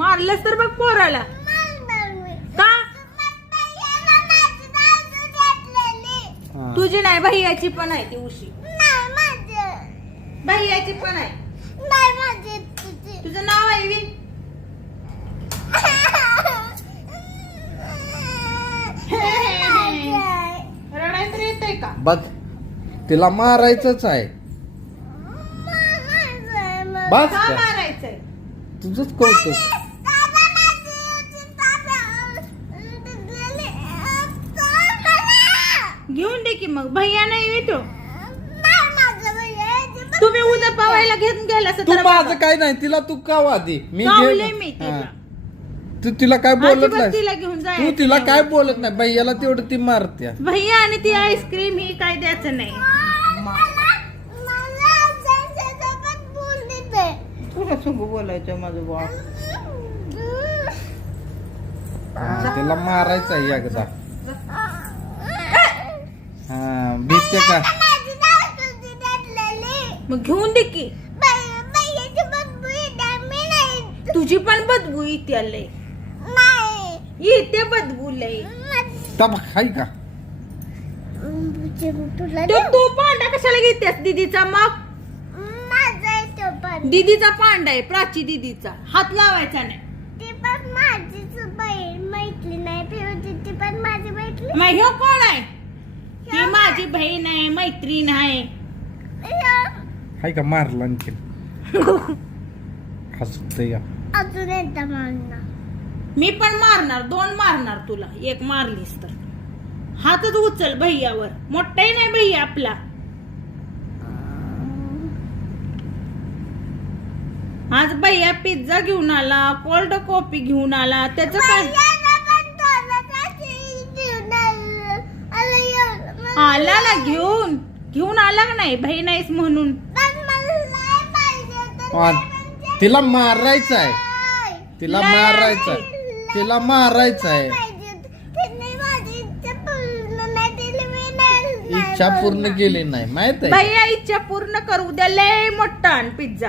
मारलंस तर बघ पोराला तुझी नाही भैयाची पण आहे ती उशी भैयाची पण आहे तुझं नाव आहे का बघ तिला मारायच आहे बस मारायचंय तुझंच करते घेऊन दे की मग भैया नाही येतो ना। तुम्ही उद्या पाहायला घेऊन गेलास तर माझं काय नाही तिला तू का वादी मी देऊले मी तू तिला काय बोलत नाही तू तिला घेऊन जाय तू काय बोलत नाही भैयाला तेवढं ती मारत्या भैया आणि ती आईस्क्रीम ही काय द्यायचं नाही कसं बोलायचं माझं बाप त्याला मारायचं या कसा भीतते का मग घेऊन दे की तुझी पण बदबू येते येते बदबू लय खाई का तू पांढरा कशाला घेतेस दीदीचा मग दीदीचा पांड आहे प्राची दीदीचा हात लावायचा नाही हो कोण आहे माझी बहीण आहे मैत्री नाही अजून एकदा मी पण मारणार दोन मारणार तुला एक मारलीस तर हातच उचल भैयावर मोठाही नाही भैया आपला आज भैया पिझ्झा घेऊन आला कोल्ड कॉफी घेऊन आला त्याचा आला ना घेऊन घेऊन आला नाही भाई नाहीस म्हणून तिला मारायच तिला मारायच तिला मारायच इच्छा पूर्ण केली नाही माहित भैया इच्छा पूर्ण करू द्या लय मोठा पिझ्झा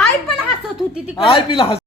आई पण हसत होती ती आई पीला हस